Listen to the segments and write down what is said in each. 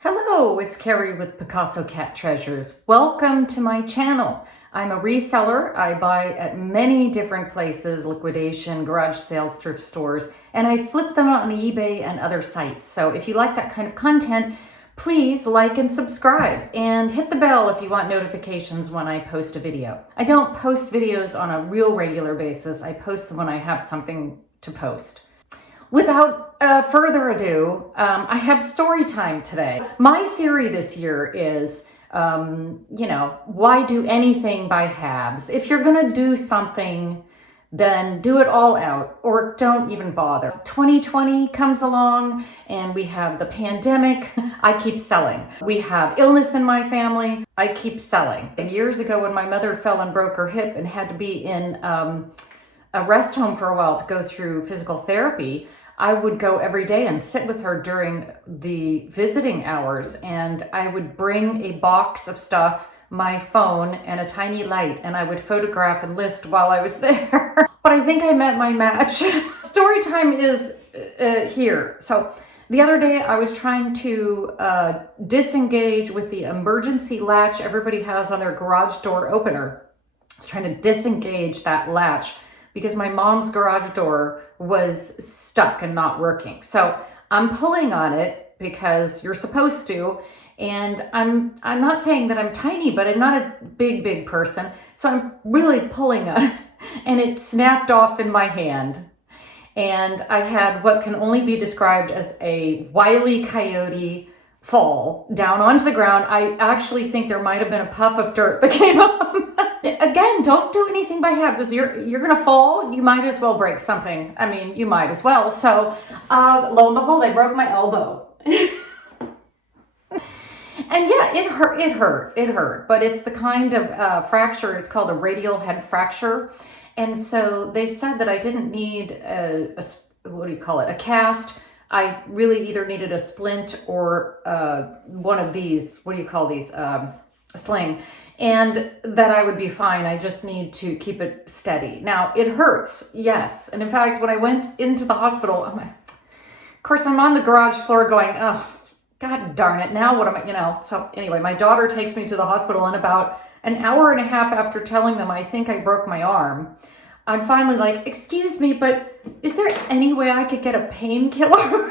Hello, it's Carrie with Picasso Cat Treasures. Welcome to my channel. I'm a reseller. I buy at many different places, liquidation, garage sales, thrift stores, and I flip them on eBay and other sites. So if you like that kind of content, please like and subscribe and hit the bell if you want notifications when I post a video. I don't post videos on a real regular basis. I post them when I have something to post. Without further ado, I have story time today. My theory this year is, why do anything by halves? If you're going to do something, then do it all out or don't even bother. 2020 comes along and we have the pandemic. I keep selling. We have illness in my family. I keep selling. And years ago when my mother fell and broke her hip and had to be in a rest home for a while to go through physical therapy, I would go every day and sit with her during the visiting hours, and I would bring a box of stuff, my phone, and a tiny light, and I would photograph and list while I was there. But I think I met my match. Story time is here. So the other day I was trying to disengage with the emergency latch everybody has on their garage door opener. I was trying to disengage that latch because my mom's garage door was stuck and not working. So I'm pulling on it because you're supposed to, and I'm not saying that I'm tiny, but I'm not a big person. So I'm really pulling on it, and it snapped off in my hand. And I had what can only be described as a Wile E. Coyote fall down onto the ground. I actually think there might have been a puff of dirt that came up. Again, don't do anything by halves. As you're gonna fall, you might as well break something. I mean, you might as well. So lo and behold, I broke my elbow. And yeah, it hurt. But it's the kind of fracture, it's called a radial head fracture. And so they said that I didn't need a cast. I really either needed a splint or one of these, a sling, and that I would be fine. I just need to keep it steady. Now, it hurts, yes. And in fact, when I went into the hospital, of course, I'm on the garage floor going, oh, God darn it, now what am I, So anyway, my daughter takes me to the hospital, and about an hour and a half after telling them I think I broke my arm, I'm finally like, excuse me, but is there any way I could get a painkiller?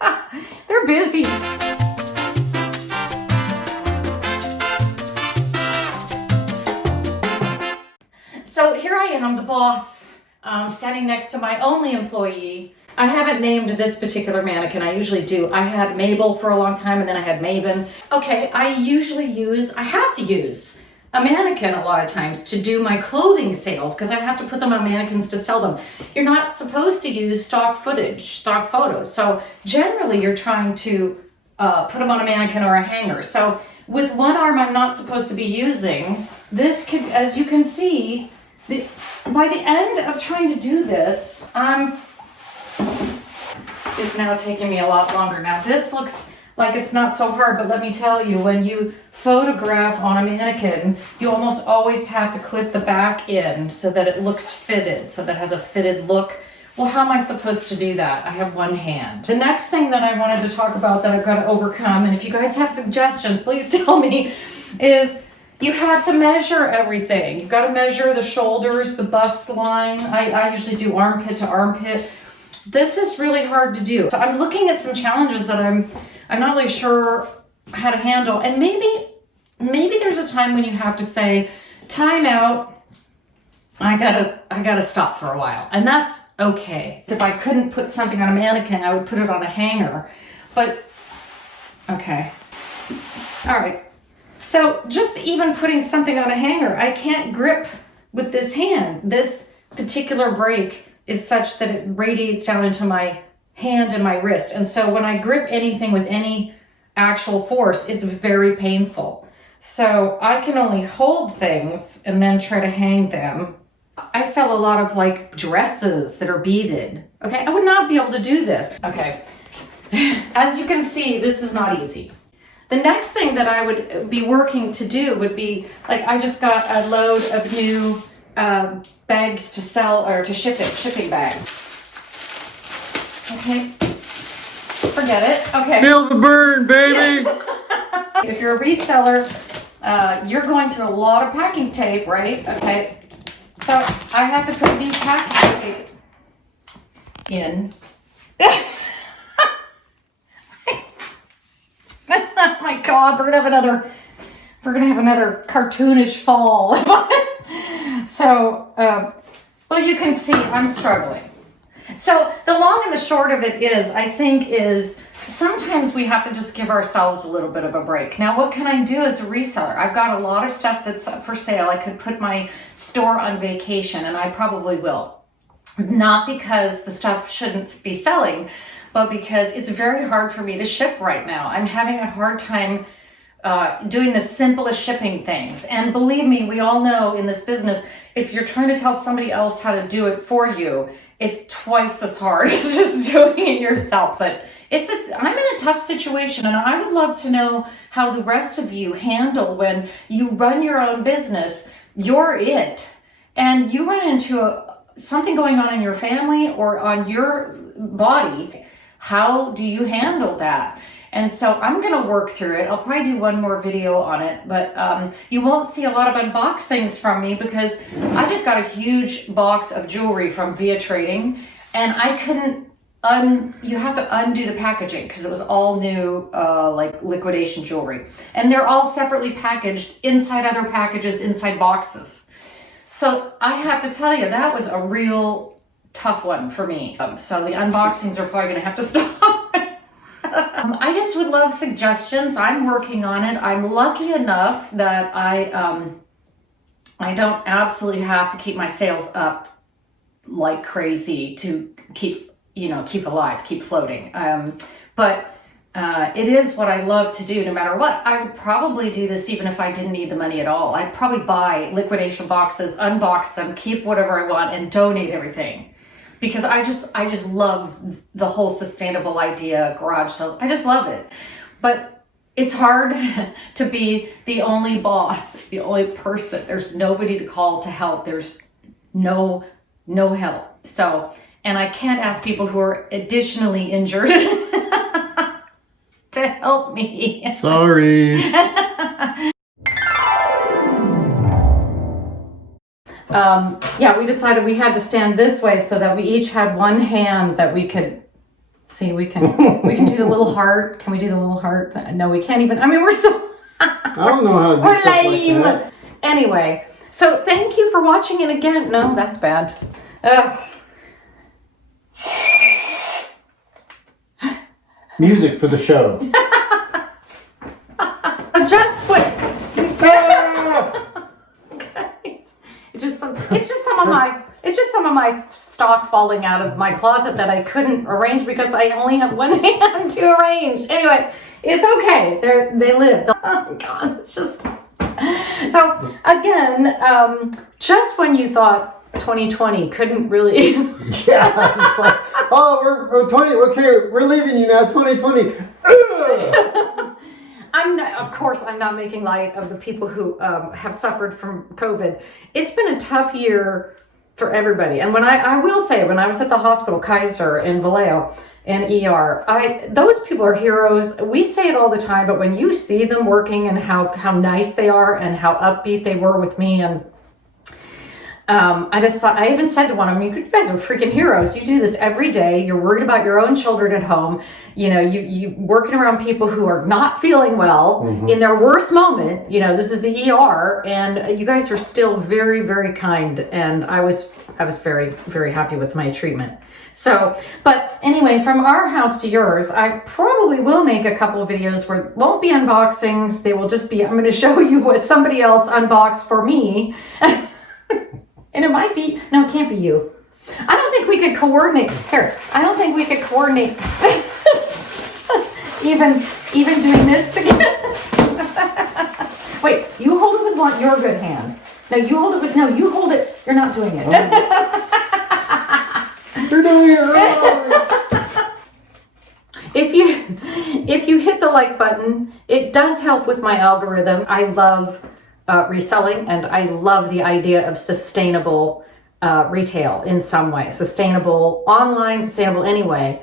They're busy. So here I am, the boss, standing next to my only employee. I haven't named this particular mannequin. I usually do. I had Mabel for a long time, and then I had Maven. Okay, I have to use a mannequin a lot of times to do my clothing sales because I have to put them on mannequins to sell them. You're not supposed to use stock photos. So generally you're trying to put them on a mannequin or a hanger. So with one arm I'm not supposed to be using, this could, as you can see, by the end of trying to do this, it's now taking me a lot longer. Now this looks like it's not so hard, but let me tell you, when you photograph on a mannequin, you almost always have to clip the back in so that it looks fitted, so that it has a fitted look. Well, how am I supposed to do that? I have one hand. The next thing that I wanted to talk about that I've got to overcome, and if you guys have suggestions, please tell me, is you have to measure everything. You've got to measure the shoulders, the bust line. I usually do armpit to armpit. This is really hard to do. So I'm looking at some challenges that I'm not really sure how to handle. And maybe there's a time when you have to say, time out. I gotta stop for a while. And that's okay. If I couldn't put something on a mannequin, I would put it on a hanger. But okay. All right. So just even putting something on a hanger, I can't grip with this hand. This particular break is such that it radiates down into my hand and my wrist. And so when I grip anything with any actual force, it's very painful. So I can only hold things and then try to hang them. I sell a lot of like dresses that are beaded. Okay, I would not be able to do this. Okay, as you can see, this is not easy. The next thing that I would be working to do would be, like, I just got a load of new bags to sell or to shipping bags. Okay. forget it. Okay. Feel the burn, baby. If you're a reseller, you're going through a lot of packing tape, right? Okay. So I have to put new packing tape in. Oh my God, we're gonna have another cartoonish fall. So, well, you can see I'm struggling. So the long and the short of it is, I think, is sometimes we have to just give ourselves a little bit of a break. Now, what can I do as a reseller? I've got a lot of stuff that's up for sale. I could put my store on vacation, and I probably will. Not because the stuff shouldn't be selling, but because it's very hard for me to ship right now. I'm having a hard time doing the simplest shipping things. And believe me, we all know in this business, if you're trying to tell somebody else how to do it for you, it's twice as hard as just doing it yourself. But I'm in a tough situation, and I would love to know how the rest of you handle when you run your own business, you're it, and you run into something going on in your family or on your body. How do you handle that? And so I'm going to work through it. I'll probably do one more video on it, but you won't see a lot of unboxings from me because I just got a huge box of jewelry from Via Trading, and I couldn't you have to undo the packaging because it was all new, like liquidation jewelry, and they're all separately packaged inside other packages, inside boxes. So I have to tell you, that was a real tough one for me. So the unboxings are probably going to have to stop. I just would love suggestions. I'm working on it. I'm lucky enough that I don't absolutely have to keep my sales up like crazy to keep alive, keep floating. But it is what I love to do no matter what. I would probably do this even if I didn't need the money at all. I'd probably buy liquidation boxes, unbox them, keep whatever I want, and donate everything. Because I just love the whole sustainable idea, garage sales. I just love it. But it's hard to be the only boss, the only person. There's nobody to call to help. There's no help. So, and I can't ask people who are additionally injured to help me. Sorry. Yeah, we decided we had to stand this way so that we each had one hand that we could see. We can do the little heart. Can we do the little heart? No, we can't even. I mean, we're so. I don't know how to do we're stuff lame. like that. Anyway, so thank you for watching it again. No, that's bad. Music for the show. Just what. It's just some of my stock falling out of my closet that I couldn't arrange because I only have one hand to arrange. Anyway, it's okay. They lived. Oh God, it's just. So again, just when you thought 2020 couldn't really. Yeah, it's like, oh, we're 20. Okay, we're leaving you now. 2020. Of course, I'm not making light of the people who have suffered from COVID. It's been a tough year for everybody. And when I will say, when I was at the hospital, Kaiser in Vallejo and ER, those people are heroes. We say it all the time, but when you see them working and how nice they are and how upbeat they were with me, and I just thought, I even said to one of them, you guys are freaking heroes. You do this every day. You're worried about your own children at home. You know, you working around people who are not feeling well in their worst moment. You know, this is the ER, and you guys are still very, very kind. And I was very, very happy with my treatment. So, but anyway, from our house to yours, I probably will make a couple of videos where it won't be unboxings. They will just be, I'm going to show you what somebody else unboxed for me. And it might be, no, it can't be you. I don't think we could coordinate. Here, I don't think we could coordinate even doing this together. Wait, you hold it with your good hand. No, you hold it. You're not doing it. You're doing it wrong. If you hit the like button, it does help with my algorithm. I love reselling, and I love the idea of sustainable retail in some way. Sustainable online, sustainable anyway.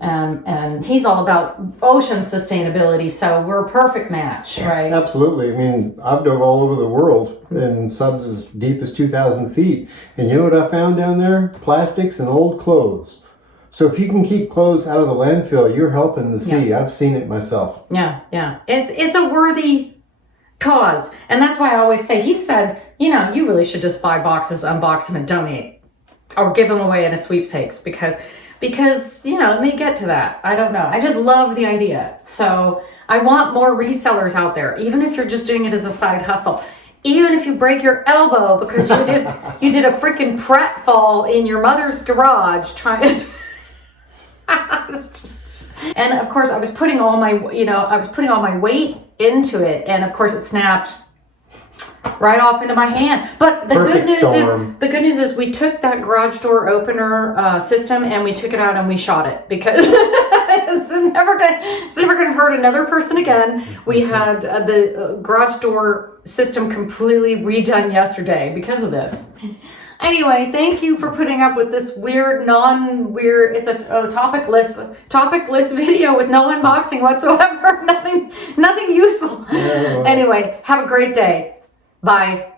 And he's all about ocean sustainability, so we're a perfect match, right? Absolutely. I mean, I've dove all over the world in subs as deep as 2,000 feet. And you know what I found down there? Plastics and old clothes. So if you can keep clothes out of the landfill, you're helping the sea. I've seen it myself. Yeah. It's a worthy cause. And that's why I always say, he said, you really should just buy boxes, unbox them, and donate. Or give them away in a sweepstakes because it may get to that. I don't know. I just love the idea. So I want more resellers out there, even if you're just doing it as a side hustle. Even if you break your elbow because you did a freaking pratfall in your mother's garage trying. And of course, I was putting all my weight into it, and of course, it snapped right off into my hand. But the good news is we took that garage door opener system and we took it out and we shot it because it's never gonna hurt another person again. We had the garage door system completely redone yesterday because of this. Anyway, thank you for putting up with this weird, non-weird, it's a topic-less video with no unboxing whatsoever. Nothing useful. Yeah. Anyway, have a great day. Bye.